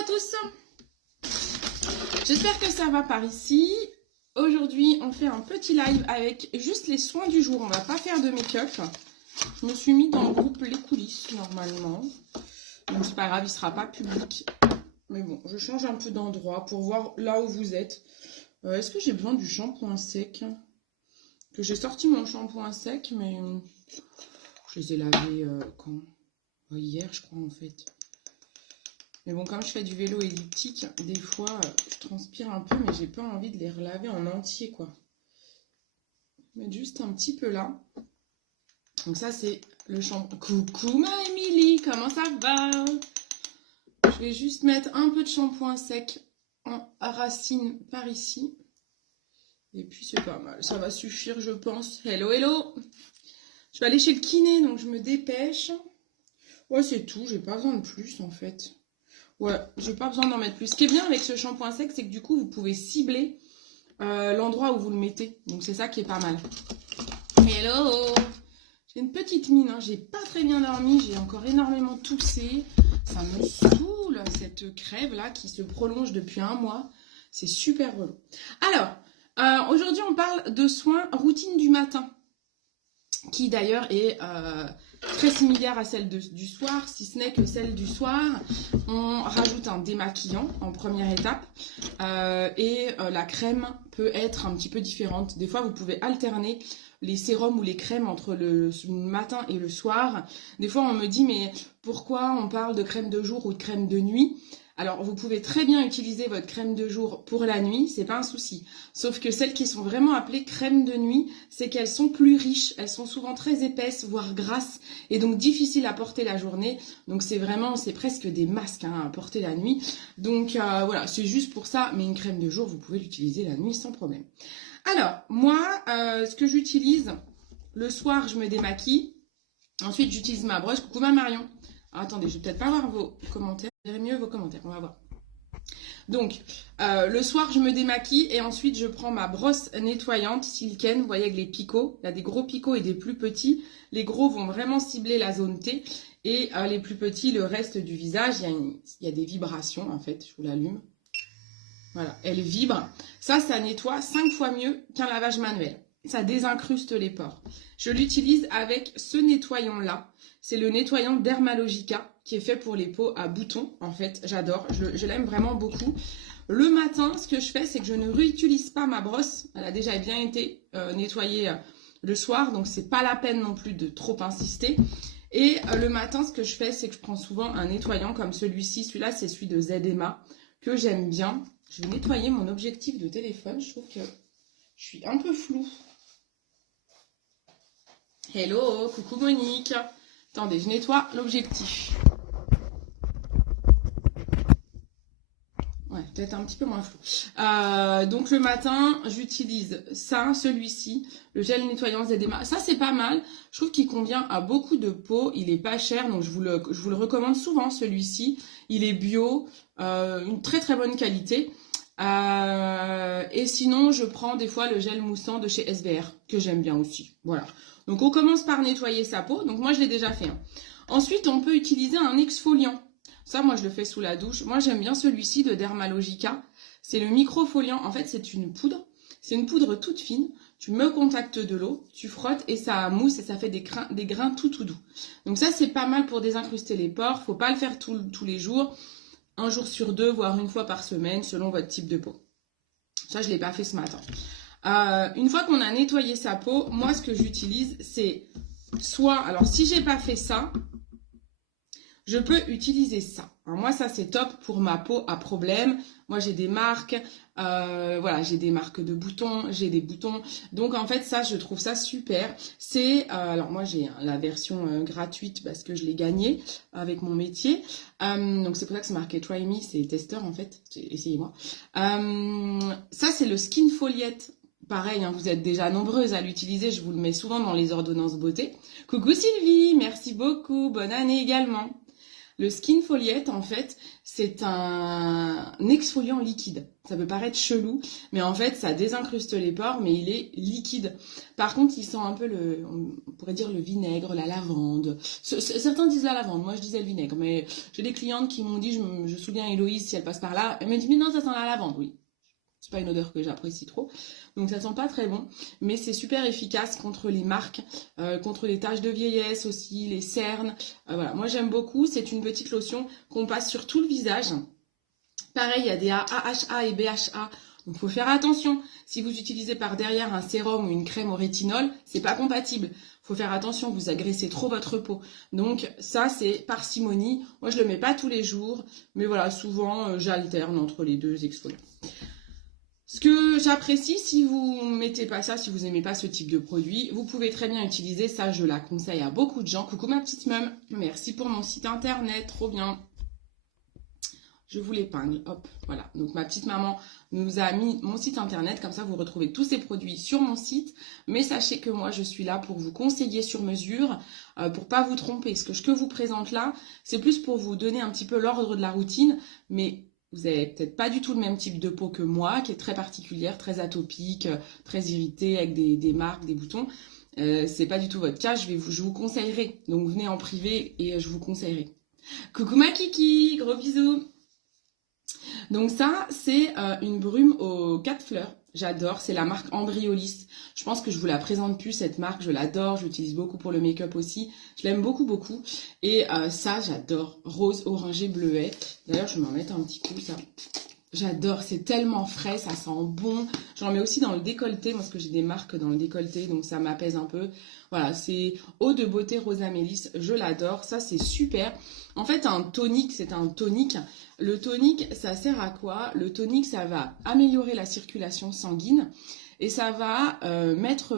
à tous, j'espère que ça va par ici. Aujourd'hui on fait un petit live avec juste les soins du jour, on va pas faire de make-up. Je me suis mis dans le groupe les coulisses normalement, donc c'est pas grave, il sera pas public. Mais bon, je change un peu d'endroit pour voir là où vous êtes. Est-ce que j'ai besoin du shampoing sec? Que j'ai sorti mon shampoing sec, mais je les ai lavés quand? Hier je crois en fait. Mais bon, comme je fais du vélo elliptique, des fois, je transpire un peu, mais j'ai pas envie de les relaver en entier, quoi. Mettre juste un petit peu là. Donc ça, c'est le shampoing. Coucou ma Émilie, comment ça va? Je vais juste mettre un peu de shampoing sec en racine par ici. Et puis c'est pas mal, ça va suffire, je pense. Hello, hello! Je vais aller chez le kiné, donc je me dépêche. Ouais, c'est tout, j'ai pas besoin de plus, en fait. Ouais, j'ai pas besoin d'en mettre plus. Ce qui est bien avec ce shampoing sec, c'est que du coup, vous pouvez cibler l'endroit où vous le mettez. Donc, c'est ça qui est pas mal. Hello! J'ai une petite mine, hein. J'ai pas très bien dormi. J'ai encore énormément toussé. Ça me saoule, cette crève-là qui se prolonge depuis un mois. C'est super relou. Alors, aujourd'hui, on parle de soins routine du matin. Qui d'ailleurs est très similaire à celle du soir, si ce n'est que celle du soir, on rajoute un démaquillant en première étape et la crème peut être un petit peu différente. Des fois, vous pouvez alterner les sérums ou les crèmes entre le matin et le soir. Des fois, on me dit, mais pourquoi on parle de crème de jour ou de crème de nuit ? Alors, vous pouvez très bien utiliser votre crème de jour pour la nuit, c'est pas un souci. Sauf que celles qui sont vraiment appelées crème de nuit, c'est qu'elles sont plus riches, elles sont souvent très épaisses, voire grasses, et donc difficiles à porter la journée. Donc c'est presque des masques à porter la nuit. Donc voilà, c'est juste pour ça, mais une crème de jour, vous pouvez l'utiliser la nuit sans problème. Alors, moi, ce que j'utilise, le soir, je me démaquille. Ensuite, j'utilise ma brosse. Coucou ma Marion. Alors, attendez, je vais peut-être pas voir vos commentaires. Je verrai mieux vos commentaires, on va voir. Donc, le soir, je me démaquille et ensuite, je prends ma brosse nettoyante Silken. Vous voyez avec les picots. Il y a des gros picots et des plus petits. Les gros vont vraiment cibler la zone T. Et les plus petits, le reste du visage. Il y a des vibrations, en fait. Je vous l'allume. Voilà, elle vibre. Ça nettoie 5 fois mieux qu'un lavage manuel. Ça désincruste les pores. Je l'utilise avec ce nettoyant-là. C'est le nettoyant Dermalogica qui est fait pour les peaux à boutons. En fait, j'adore. Je l'aime vraiment beaucoup. Le matin, ce que je fais, c'est que je ne réutilise pas ma brosse. Elle a déjà bien été nettoyée le soir, donc c'est pas la peine non plus de trop insister. Et le matin, ce que je fais, c'est que je prends souvent un nettoyant comme celui-ci. Celui-là, c'est celui de Zema que j'aime bien. Je vais nettoyer mon objectif de téléphone. Je trouve que je suis un peu floue. Hello, coucou Monique. Attendez, je nettoie l'objectif. Ouais, peut-être un petit peu moins flou. Donc le matin, j'utilise ça, celui-ci, le gel nettoyant Zema. Ça, c'est pas mal. Je trouve qu'il convient à beaucoup de peaux. Il est pas cher, donc je vous le recommande souvent, celui-ci. Il est bio, une très très bonne qualité. Et sinon, je prends des fois le gel moussant de chez SBR, que j'aime bien aussi. Voilà. Donc, on commence par nettoyer sa peau. Donc, moi, je l'ai déjà fait. Ensuite, on peut utiliser un exfoliant. Ça, moi, je le fais sous la douche. Moi, j'aime bien celui-ci de Dermalogica. C'est le microfoliant. En fait, c'est une poudre. C'est une poudre toute fine. Tu mets au contact de l'eau, tu frottes et ça mousse et ça fait des grains tout doux. Donc, ça, c'est pas mal pour désincruster les pores. Faut pas le faire tous les jours. Un jour sur 2, voire une fois par semaine, selon votre type de peau. Ça, je ne l'ai pas fait ce matin. Une fois qu'on a nettoyé sa peau, moi, ce que j'utilise, c'est soit... Alors, si j'ai pas fait ça, je peux utiliser ça. Alors, moi, ça, c'est top pour ma peau à problème. Moi, j'ai des marques. Voilà, j'ai des marques de boutons. J'ai des boutons. Donc, en fait, ça, je trouve ça super. C'est... alors, moi, j'ai la version gratuite parce que je l'ai gagnée avec mon métier. Donc, c'est pour ça que c'est marqué Try Me. C'est testeur, en fait. Essayez-moi. Ça, c'est le Skin Foliette. Pareil, hein, vous êtes déjà nombreuses à l'utiliser. Je vous le mets souvent dans les ordonnances beauté. Coucou Sylvie, merci beaucoup. Bonne année également. Le Skin Foliette, en fait, c'est un exfoliant liquide. Ça peut paraître chelou, mais en fait, ça désincruste les pores, mais il est liquide. Par contre, il sent un peu on pourrait dire le vinaigre, la lavande. Certains disent la lavande, moi je disais le vinaigre, mais j'ai des clientes qui m'ont dit, je souviens Héloïse si elle passe par là, elle me dit, mais non, ça sent la lavande, oui. C'est pas une odeur que j'apprécie trop. Donc ça sent pas très bon, mais c'est super efficace contre les marques, contre les taches de vieillesse aussi, les cernes. Voilà, moi j'aime beaucoup. C'est une petite lotion qu'on passe sur tout le visage. Pareil, il y a des AHA et BHA. Donc faut faire attention. Si vous utilisez par derrière un sérum ou une crème au rétinol, c'est pas compatible. Faut faire attention, vous agressez trop votre peau. Donc ça c'est parcimonie. Moi je le mets pas tous les jours, mais voilà, souvent j'alterne entre les deux exfoliants. Ce que j'apprécie, si vous mettez pas ça, si vous aimez pas ce type de produit, vous pouvez très bien utiliser ça, je la conseille à beaucoup de gens. Coucou ma petite mum, merci pour mon site internet, trop bien. Je vous l'épingle, hop, voilà. Donc ma petite maman nous a mis mon site internet, comme ça vous retrouvez tous ces produits sur mon site. Mais sachez que moi je suis là pour vous conseiller sur mesure, pour pas vous tromper. Ce que je vous présente là, c'est plus pour vous donner un petit peu l'ordre de la routine, mais vous avez peut-être pas du tout le même type de peau que moi, qui est très particulière, très atopique, très irritée, avec des marques, des boutons. C'est pas du tout votre cas, je vous conseillerai. Donc venez en privé et je vous conseillerai. Coucou ma kiki, gros bisous. Donc ça, c'est une brume aux 4 fleurs. J'adore, c'est la marque Andriolis. Je pense que je vous la présente plus, cette marque, je l'adore, je l'utilise beaucoup pour le make-up aussi. Je l'aime beaucoup, beaucoup. Et ça, j'adore. Rose, orangé, bleuet. D'ailleurs, je vais m'en mettre un petit coup, ça. J'adore, c'est tellement frais, ça sent bon. J'en mets aussi dans le décolleté, parce que j'ai des marques dans le décolleté, donc ça m'apaise un peu. Voilà, c'est Eau de beauté Rosa Mélisse, je l'adore, ça c'est super. En fait, un tonique, c'est un tonique. Le tonique, ça sert à quoi? Le tonique, ça va améliorer la circulation sanguine et ça va mettre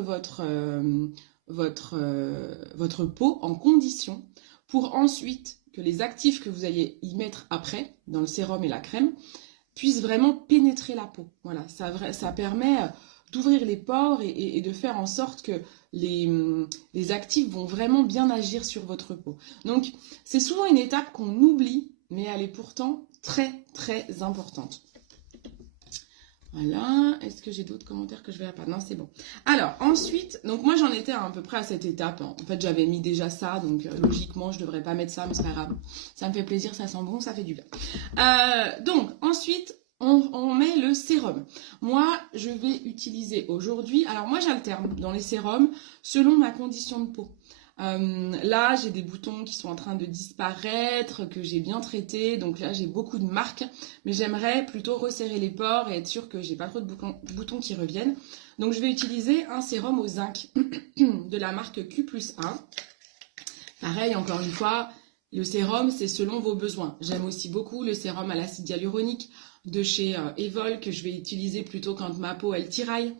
votre peau en condition pour ensuite que les actifs que vous allez y mettre après, dans le sérum et la crème, puisse vraiment pénétrer la peau. Voilà, ça permet d'ouvrir les pores et de faire en sorte que les actifs vont vraiment bien agir sur votre peau. Donc, c'est souvent une étape qu'on oublie, mais elle est pourtant très, très importante. Voilà, est-ce que j'ai d'autres commentaires que je verrai pas? Non, c'est bon. Alors, ensuite, donc moi j'en étais à peu près à cette étape. En fait, j'avais mis déjà ça, donc logiquement, je devrais pas mettre ça, mais c'est pas grave. Ça me fait plaisir, ça sent bon, ça fait du bien. Donc, ensuite, on met le sérum. Moi, je vais utiliser aujourd'hui, alors moi j'alterne dans les sérums selon ma condition de peau. Là, j'ai des boutons qui sont en train de disparaître, que j'ai bien traités. Donc là, j'ai beaucoup de marques. Mais j'aimerais plutôt resserrer les pores et être sûre que j'ai pas trop de boutons qui reviennent. Donc je vais utiliser un sérum au zinc de la marque Q+A. Pareil, encore une fois, le sérum, c'est selon vos besoins. J'aime aussi beaucoup le sérum à l'acide hyaluronique de chez Evol que je vais utiliser plutôt quand ma peau, elle tiraille.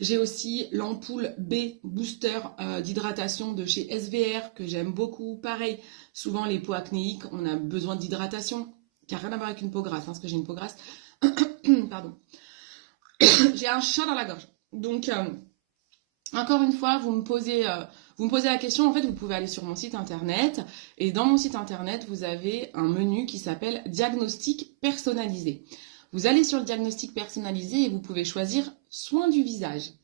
J'ai aussi l'ampoule B Booster d'hydratation de chez SVR que j'aime beaucoup. Pareil, souvent les peaux acnéiques, on a besoin d'hydratation, qui n'a rien à voir avec une peau grasse, parce que j'ai une peau grasse. Pardon. J'ai un chat dans la gorge. Donc, encore une fois, vous me posez la question. En fait, vous pouvez aller sur mon site internet. Et dans mon site internet, vous avez un menu qui s'appelle Diagnostic personnalisé. Vous allez sur le diagnostic personnalisé et vous pouvez choisir soins du visage.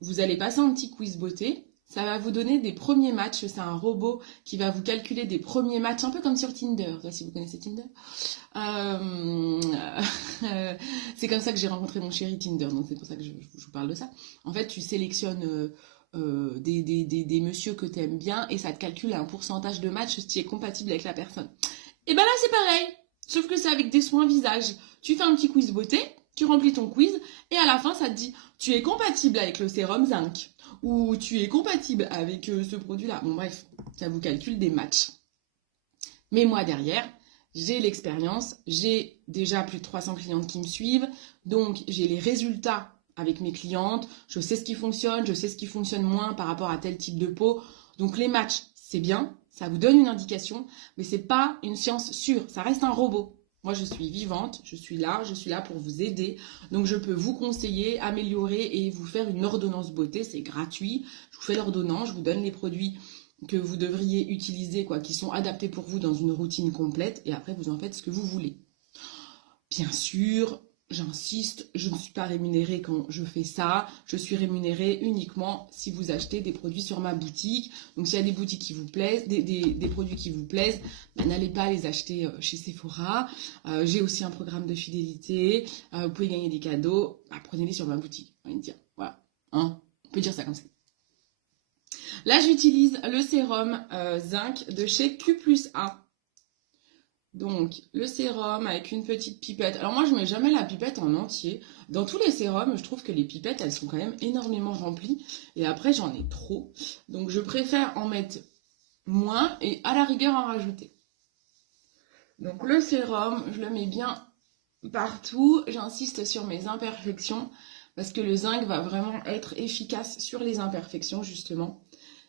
Vous allez passer un petit quiz beauté. Ça va vous donner des premiers matchs. C'est un robot qui va vous calculer des premiers matchs, un peu comme sur Tinder. Si vous connaissez Tinder. C'est comme ça que j'ai rencontré mon chéri Tinder. Donc c'est pour ça que je vous parle de ça. En fait, tu sélectionnes des messieurs que tu aimes bien et ça te calcule un pourcentage de matchs qui est compatible avec la personne. Et ben là, c'est pareil. Sauf que c'est avec des soins visage. Tu fais un petit quiz beauté, tu remplis ton quiz, et à la fin, ça te dit « Tu es compatible avec le sérum zinc » ou « Tu es compatible avec ce produit-là ». Bon bref, ça vous calcule des matchs. Mais moi, derrière, j'ai l'expérience, j'ai déjà plus de 300 clientes qui me suivent, donc j'ai les résultats avec mes clientes, je sais ce qui fonctionne, je sais ce qui fonctionne moins par rapport à tel type de peau. Donc les matchs, c'est bien. Ça vous donne une indication, mais c'est pas une science sûre, ça reste un robot. Moi, je suis vivante, je suis là pour vous aider. Donc, je peux vous conseiller, améliorer et vous faire une ordonnance beauté, c'est gratuit. Je vous fais l'ordonnance, je vous donne les produits que vous devriez utiliser, quoi, qui sont adaptés pour vous dans une routine complète, et après vous en faites ce que vous voulez. Bien sûr, j'insiste, je ne suis pas rémunérée quand je fais ça, je suis rémunérée uniquement si vous achetez des produits sur ma boutique. Donc s'il y a des boutiques qui vous plaisent, des produits qui vous plaisent, n'allez pas les acheter chez Sephora. J'ai aussi un programme de fidélité, vous pouvez gagner des cadeaux, prenez-les sur ma boutique, on va dire. Voilà, hein, on peut dire ça comme ça. Là, j'utilise le sérum zinc de chez Q+A. Donc, le sérum avec une petite pipette. Alors moi, je ne mets jamais la pipette en entier. Dans tous les sérums, je trouve que les pipettes, elles sont quand même énormément remplies. Et après, j'en ai trop. Donc, je préfère en mettre moins et à la rigueur en rajouter. Donc, le sérum, je le mets bien partout. J'insiste sur mes imperfections parce que le zinc va vraiment être efficace sur les imperfections, justement.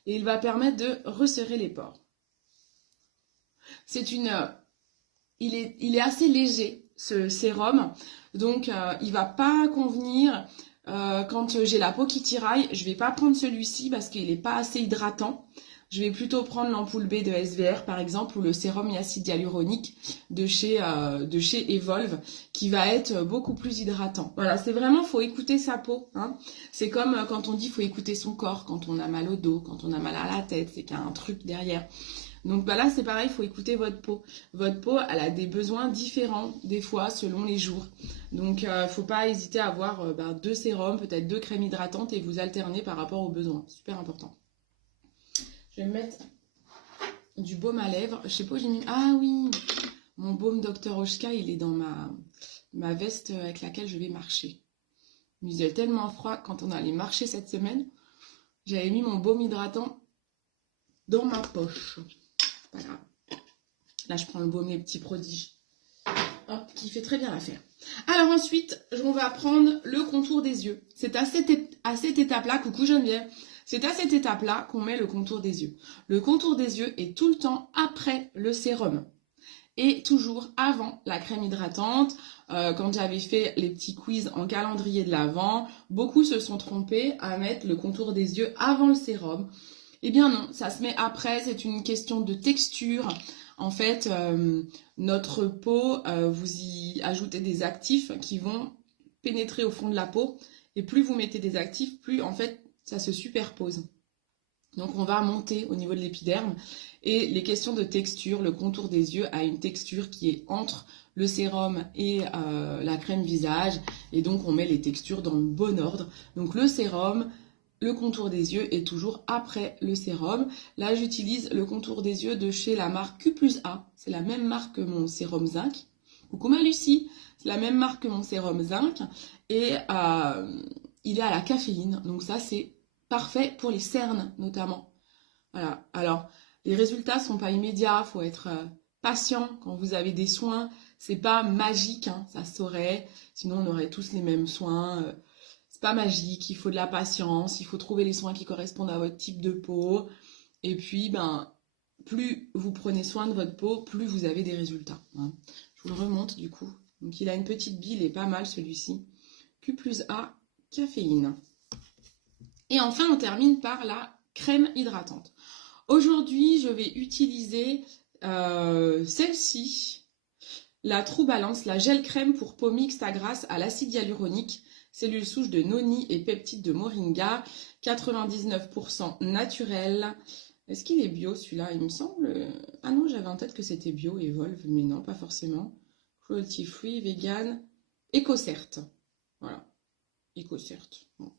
Et il va permettre de resserrer les pores. Il est assez léger, ce sérum, donc il va pas convenir quand j'ai la peau qui tiraille. Je vais pas prendre celui-ci parce qu'il n'est pas assez hydratant. Je vais plutôt prendre l'ampoule B de SVR par exemple, ou le sérum acide hyaluronique de chez Evolve, qui va être beaucoup plus hydratant. Voilà, c'est vraiment, faut écouter sa peau, hein. C'est comme quand on dit faut écouter son corps, quand on a mal au dos, quand on a mal à la tête, c'est qu'il y a un truc derrière. Donc là, c'est pareil, il faut écouter votre peau. Votre peau, elle a des besoins différents, des fois, selon les jours. Donc, il ne faut pas hésiter à avoir 2 sérums, peut-être 2 crèmes hydratantes et vous alterner par rapport aux besoins. Super important. Je vais mettre du baume à lèvres. Je sais pas où j'ai mis... Ah oui, mon baume Dr. Oshka, il est dans ma veste avec laquelle je vais marcher. Il faisait tellement froid quand on allait marcher cette semaine. J'avais mis mon baume hydratant dans ma poche. Pas grave. Là, je prends le baume Les Petits Prodiges. Hop, qui fait très bien l'affaire. Alors ensuite, on va prendre le contour des yeux. C'est à cette étape-là, coucou Geneviève, c'est à cette étape-là qu'on met le contour des yeux. Le contour des yeux est tout le temps après le sérum. Et toujours avant la crème hydratante. Quand j'avais fait les petits quiz en calendrier de l'Avent, beaucoup se sont trompés à mettre le contour des yeux avant le sérum. Eh bien non, ça se met après, c'est une question de texture. En fait, notre peau, vous y ajoutez des actifs qui vont pénétrer au fond de la peau. Et plus vous mettez des actifs, plus en fait, ça se superpose. Donc on va monter au niveau de l'épiderme. Et les questions de texture, le contour des yeux a une texture qui est entre le sérum et la crème visage. Et donc on met les textures dans le bon ordre. Donc le sérum... Le contour des yeux est toujours après le sérum. Là, j'utilise le contour des yeux de chez la marque Q+A. C'est la même marque que mon sérum zinc. Coucou ma Lucie. C'est la même marque que mon sérum zinc. Et il est à la caféine. Donc ça, c'est parfait pour les cernes, notamment. Voilà. Alors, les résultats ne sont pas immédiats. Il faut être patient quand vous avez des soins. C'est pas magique, hein, ça saurait. Sinon, on aurait tous les mêmes soins. C'est pas magique, il faut de la patience, il faut trouver les soins qui correspondent à votre type de peau. Et puis, plus vous prenez soin de votre peau, plus vous avez des résultats, hein. Je vous le remonte du coup. Donc il a une petite bille et pas mal celui-ci. Q+A, caféine. Et enfin, on termine par la crème hydratante. Aujourd'hui, je vais utiliser celle-ci, la True Balance, la gel crème pour peau mixte à grasse à l'acide hyaluronique. Cellules souches de noni et peptides de moringa, 99% naturel. Est-ce qu'il est bio celui-là? Il me semble... Ah non, j'avais en tête que c'était bio, Evolve, mais non, pas forcément. Cruelty free, vegan, EcoCert. Voilà, EcoCert. Bon.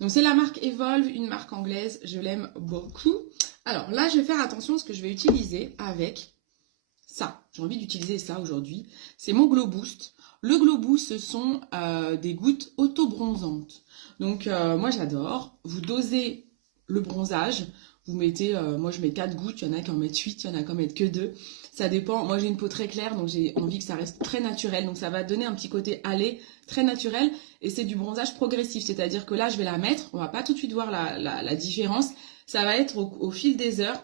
Donc c'est la marque Evolve, une marque anglaise, je l'aime beaucoup. Alors là, je vais faire attention à ce que je vais utiliser avec ça. J'ai envie d'utiliser ça aujourd'hui. C'est mon Glow Boost. Le Glow Boost, ce sont des gouttes auto-bronzantes. Donc, moi, j'adore. Vous dosez le bronzage. Vous mettez, moi, je mets 4 gouttes. Il y en a qui en mettent 8, il y en a qui en mettent que 2. Ça dépend. Moi, j'ai une peau très claire, donc j'ai envie que ça reste très naturel. Donc, ça va donner un petit côté allé, très naturel. Et c'est du bronzage progressif. C'est-à-dire que là, je vais la mettre. On va pas tout de suite voir la différence. Ça va être au fil des heures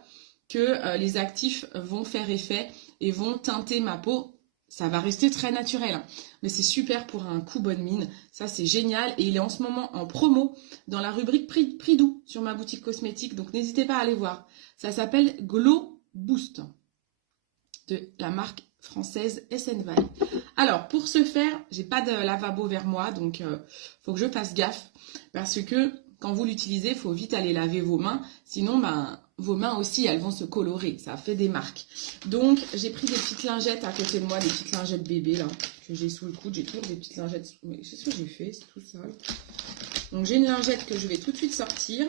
que les actifs vont faire effet et vont teinter ma peau. ça va rester très naturel. Hein. Mais c'est super pour un coup bonne mine. Ça, c'est génial. Et il est en ce moment en promo dans la rubrique prix doux sur ma boutique cosmétique. Donc, n'hésitez pas à aller voir. Ça s'appelle Glow Boost de la marque française SNVal. Alors, pour ce faire, j'ai pas de lavabo vers moi. Donc, faut que je fasse gaffe. Parce que quand vous l'utilisez, il faut vite aller laver vos mains. Sinon, vos mains aussi, elles vont se colorer. Ça fait des marques. Donc, j'ai pris des petites lingettes à côté de moi, des petites lingettes bébé, là, que j'ai sous le coude. J'ai toujours des petites lingettes. Mais c'est ce que j'ai fait, c'est tout sale. Donc, j'ai une lingette que je vais tout de suite sortir.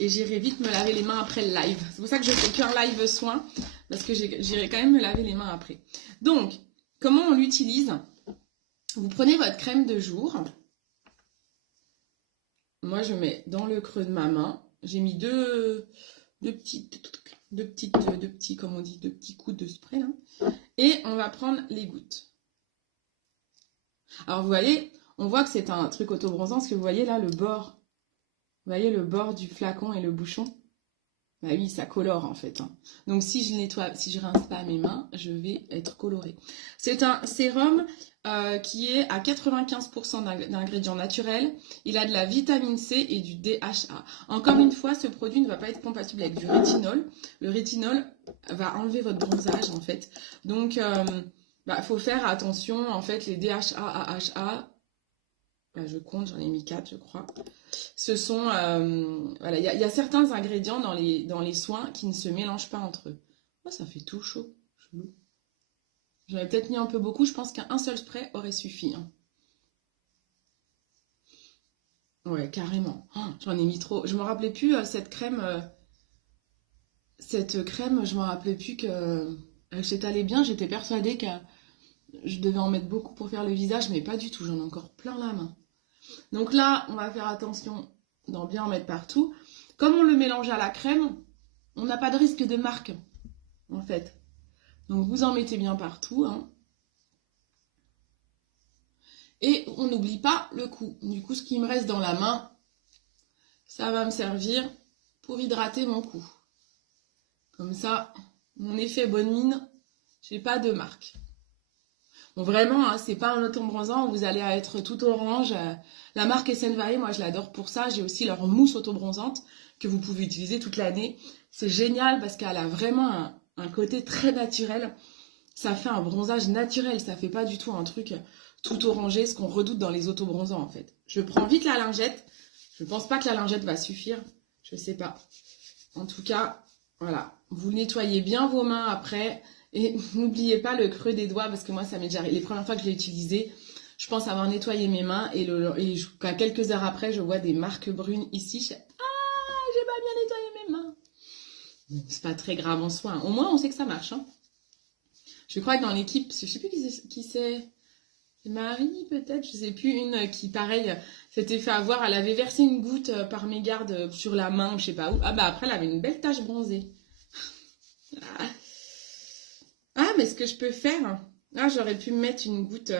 Et j'irai vite me laver les mains après le live. C'est pour ça que je fais qu'un live soin. Parce que j'irai quand même me laver les mains après. Donc, comment on l'utilise? Vous prenez votre crème de jour. Moi, je mets dans le creux de ma main. J'ai mis deux petits coups de spray là. Et on va prendre les gouttes. Alors, vous voyez, on voit que c'est un truc autobronzant parce que vous voyez là le bord. Vous voyez le bord du flacon et le bouchon? Bah oui, ça colore en fait. Hein. Donc, si je nettoie, si je rince pas mes mains, je vais être colorée. C'est un sérum qui est à 95% d'ingrédients naturels. Il a de la vitamine C et du DHA. Encore une fois, ce produit ne va pas être compatible avec du rétinol. Le rétinol va enlever votre bronzage en fait. Donc, faut faire attention. En fait, les DHA, AHA, je compte, j'en ai mis 4 je crois. Ce sont, voilà, il y a certains ingrédients dans les soins qui ne se mélangent pas entre eux. Oh, ça fait tout chaud. Chelou. J'en ai peut-être mis un peu beaucoup. Je pense qu'un seul spray aurait suffi. Hein. Ouais, carrément. Oh, j'en ai mis trop. Je me rappelais plus cette crème. Je me rappelais plus que s'étalait bien. J'étais persuadée que je devais en mettre beaucoup pour faire le visage, mais pas du tout. J'en ai encore plein la main. Donc là, on va faire attention d'en bien en mettre partout. Comme on le mélange à la crème, on n'a pas de risque de marque, en fait. Donc vous en mettez bien partout. Hein. Et on n'oublie pas le cou. Du coup, ce qui me reste dans la main, ça va me servir pour hydrater mon cou. Comme ça, mon effet bonne mine, j'ai pas de marque. Bon, vraiment, hein, c'est pas un autobronzant où vous allez être tout orange. La marque SNVal, moi je l'adore pour ça. J'ai aussi leur mousse autobronzante que vous pouvez utiliser toute l'année. C'est génial parce qu'elle a vraiment un côté très naturel. Ça fait un bronzage naturel. Ça fait pas du tout un truc tout orangé, ce qu'on redoute dans les autobronzants en fait. Je prends vite la lingette. Je pense pas que la lingette va suffire. Je sais pas. En tout cas, voilà. Vous nettoyez bien vos mains après. Et n'oubliez pas le creux des doigts parce que moi, ça m'est déjà les premières fois que je l'ai utilisé, je pense avoir nettoyé mes mains et qu'à quelques heures après, je vois des marques brunes ici. J'ai pas bien nettoyé mes mains. C'est pas très grave en soi. Hein. Au moins, on sait que ça marche. Hein. Je crois que dans l'équipe, je sais plus qui c'est. Marie peut-être, je sais plus, une qui pareil s'était fait avoir, elle avait versé une goutte par mégarde sur la main ou je sais pas où. Ah bah après elle avait une belle tache bronzée. Ah mais ce que je peux faire, j'aurais pu mettre une goutte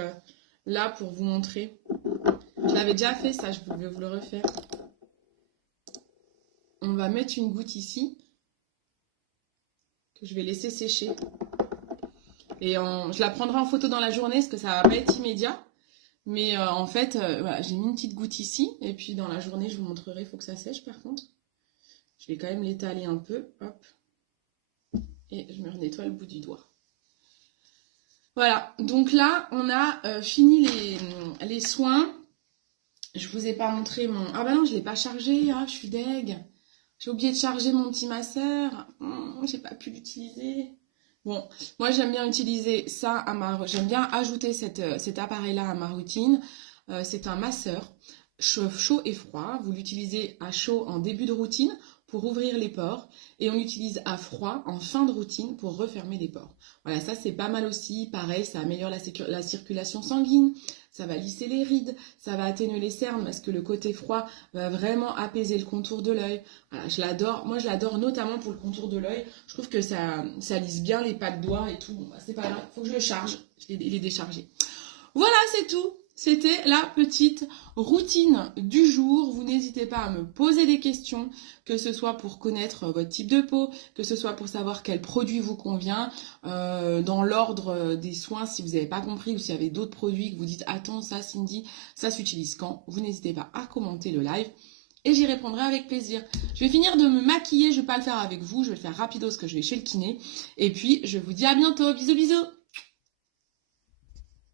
là pour vous montrer. Je l'avais déjà fait ça, je vais vous le refaire. On va mettre une goutte ici que je vais laisser sécher. Et je la prendrai en photo dans la journée parce que ça va pas être immédiat. Mais en fait, voilà, j'ai mis une petite goutte ici. Et puis dans la journée, je vous montrerai. Il faut que ça sèche par contre. Je vais quand même l'étaler un peu. Hop. Et je me nettoie le bout du doigt. Voilà. Donc là, on a fini les soins. Je vous ai pas montré mon... Ah bah non, je l'ai pas chargé. Ah, je suis deg. J'ai oublié de charger mon petit masseur. J'ai pas pu l'utiliser. Bon, moi j'aime bien utiliser ça j'aime bien ajouter cet appareil-là à ma routine. C'est un masseur chaud et froid. Vous l'utilisez à chaud en début de routine pour ouvrir les pores et on l'utilise à froid en fin de routine pour refermer les pores. Voilà, ça c'est pas mal aussi. Pareil, ça améliore la circulation sanguine, ça va lisser les rides, ça va atténuer les cernes parce que le côté froid va vraiment apaiser le contour de l'œil. Voilà, je l'adore. Moi, je l'adore notamment pour le contour de l'œil. Je trouve que ça lisse bien les pas de doigts et tout. Bon, bah, c'est pas grave, faut que je le charge. Il est déchargé. Voilà, c'est tout. C'était la petite routine du jour. Vous n'hésitez pas à me poser des questions, que ce soit pour connaître votre type de peau, que ce soit pour savoir quel produit vous convient, dans l'ordre des soins si vous n'avez pas compris ou s'il y avait d'autres produits que vous dites « Attends, ça Cindy, ça s'utilise quand ?» Vous n'hésitez pas à commenter le live et j'y répondrai avec plaisir. Je vais finir de me maquiller, je ne vais pas le faire avec vous, je vais le faire rapido parce que je vais chez le kiné. Et puis, je vous dis à bientôt. Bisous, bisous!